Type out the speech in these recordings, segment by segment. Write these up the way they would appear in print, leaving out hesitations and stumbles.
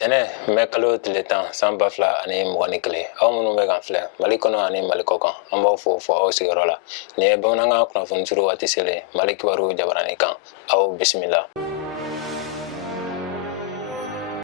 Tɛnɛ mɛ kalo tile 10 san 2021 aw minnu bɛ kan filɛ Mali kɔnɔ ani Mali kɔkan an b'aw fo aw sigiyɔrɔ la. Nin ye bamanankan kunnafoni suru waati selen Mali kibaru jabarani kan. Aw bisimila.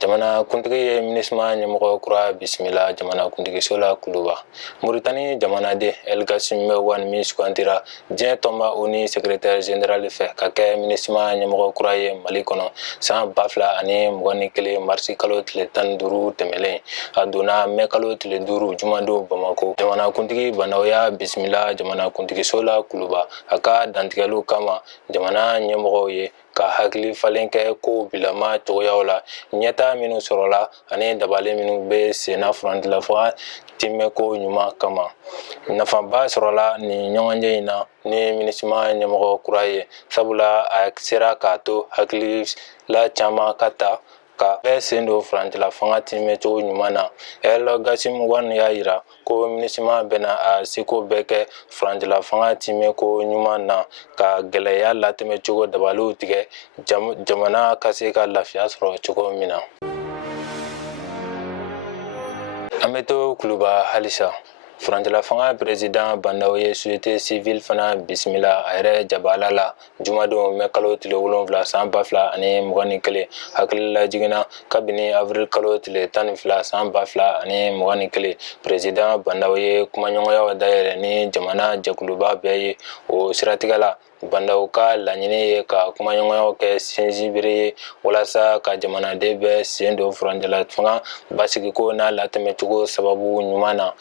Jamana kuntigi ye MINUSMA ɲɛmɔgɔ kura bisimila jamana kuntigiso la Kuluba. Mauritanie jamanaden El Gassim Merwan min sugantira diɲɛ tɔnba ONU secrétaire général fɛ ka kɛ MINUSMA ɲɛmɔgɔ kura ye Mali kɔnɔ san 2021 marisi kalo tile 15 tɛmɛlen. A donna mai kalo tile 5 jumadon Bamako. Jamana kuntigi Bandaw y'a bisimila jamana kuntigiso la Kuluba a ka dantigɛliw kama jamana ɲɛmɔgɔw ye ka hakili falen kɛ ko bilama cogoyaw la ɲɛta minnu sɔrɔla ani dabali minnu bɛ senna furantila faga timɛko ɲuman kama. Nafaba sɔrɔla ni ɲɔgɔnye in na ni MINUSMA ɲɛmɔgɔ kura ye sabula a sera k'a to hakili la caman ka ta ka bɛɛ sen don furantila fanga timɛcogo ɲuman na. El Gassim Merwan y'a yira ko MINUSMA bɛna a seko bɛɛ kɛ furantila fanga timɛko ɲuman na ka gɛlɛya latɛmɛcogo dabaliw tigɛ jamana ka se ka lafiya sɔrɔ cogo min na. An bɛ to Kuluba halisa. Furantila fanga président Bandaw ye société civile fana bisimila a yɛrɛ jabala la jumadon mai kalo tile 7 san 2021 hakili lajiginna kabini avril kalo tile 12 san 2021 président Bandaw ye kumaɲɔgɔnyaw dayɛlɛ ni jamana jɛkuluba bɛɛ ye o siratigɛ la. Bandaw ka laɲini ye ka kumaɲɔgɔnyaw kɛ sinsinbere ye walasa ka jamanaden bɛɛ sen don furantila fanga basigiko n'a latɛmɛcogo sababu ɲuman na.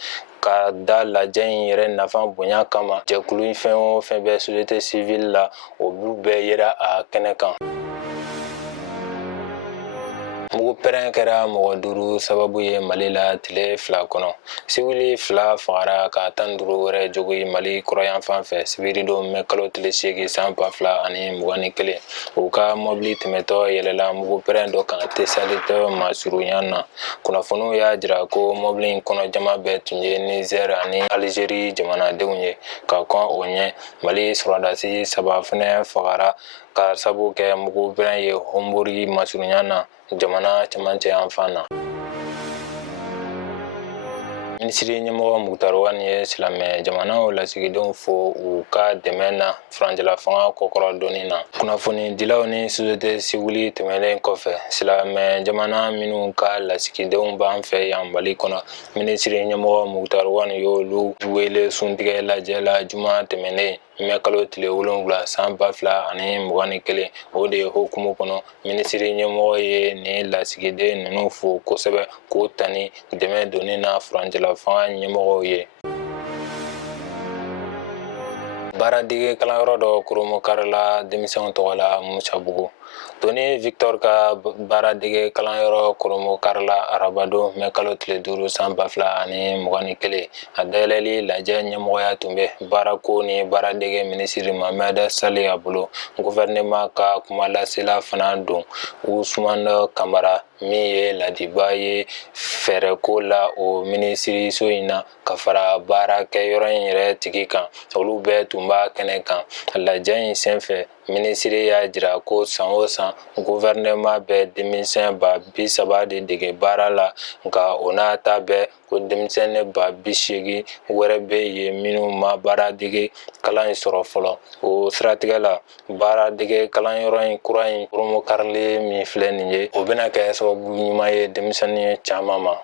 Ka da lajɛ in yɛrɛ nafa bonya kama jɛkulu fɛn o fɛn bɛ société civile la olu bɛɛ yera a kɛnɛ kan. Mugu pɛrɛn kɛra mɔgɔ 5 sababu ye Mali la tile 2 kɔnɔ. Sibiri 2 fagara ka 15 wɛrɛ jogi Mali kɔrɔyanfan fɛ sibiridon mai kalo tile 8 san 2021. U ka mɔbili tɛmɛtɔ yɛlɛla mugu pɛrɛn dɔ kan Tesalite masurunya na. Kunnafoniw y'a jira ko mɔbili in kɔnɔ jama bɛɛ tun ye Niger ani Algérie jamanadenw ye. Ka kɔn o ɲɛ Mali sɔrɔdasi 3 fɛnɛ fagara ka sabu kɛ mugu pɛrɛn ye Honbori masurunya na jamana cɛmancɛ yanfan na. Minisiri ɲɛmɔgɔ Muktar Wani ye silamɛ jamanaw lasigidenw fo u ka dɛmɛ na furantila fanga kɔkɔrɔ donni na. Kunnafoni dilaw ni société civile tɛmɛnen kɔfɛ silamɛ jamana minnu ka lasigidenw b'an fɛ yan Mali kɔnɔ. Minisiri ɲɛmɔgɔ Muktar Wani y'olu wele suntigɛ lajɛ la juma tɛmɛnen mai kalo tile 7 san 2021. O de hokumu kɔnɔ minisiri ɲɛmɔgɔ ye ni lasigiden ninnu fo kosɛbɛ k'o tani dɛmɛ donni na furantila fanga ɲɛmɔgɔw ye. Baaradege kalanyɔrɔ dɔ Koromo karila denmisɛnw tɔgɔ la Musabugu. Toni Victor ka baaradege kalanyɔrɔ Koromo karila arabadon mai kalo tile 5 san 2021. A dayɛlɛli lajɛ ɲɛmɔgɔya tun bɛ baarako ni baaradege minisiri Mohamed Saleh bolo. Gouvernement ka kumalasela fana don Usumana Kamara min ye ladiba ye fɛrɛko la o minisiriso in na ka fara baarakɛyɔrɔ in yɛrɛ tigi kan. Olu bɛɛ tun b'a kɛnɛ kan. Lajɛ in senfɛ minisiri y'a jira ko san o san gouvernement bɛ denmisɛn 30,000 de dege baara la nka o n'a ta bɛɛ ko denmisɛn 80,000 wɛrɛ bɛ yen minnu ma baaradege kalan in sɔrɔ fɔlɔ. O siratigɛ la baaradege kalanyɔrɔ in kura in Koromo karilen min filɛ nin ye o bɛna kɛ sababu ɲuman ye denmisɛnnin caman ma.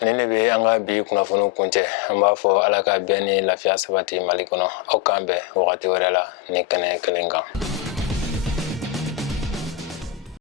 Nin de bɛ an ka bi kunnafoni kuncɛ. An b'a fɔ Ala ka bɛn ni lafiya sabati Mali kɔnɔ. Aw k'an bɛn wagati wɛrɛ la ni kɛnɛ kelen kan.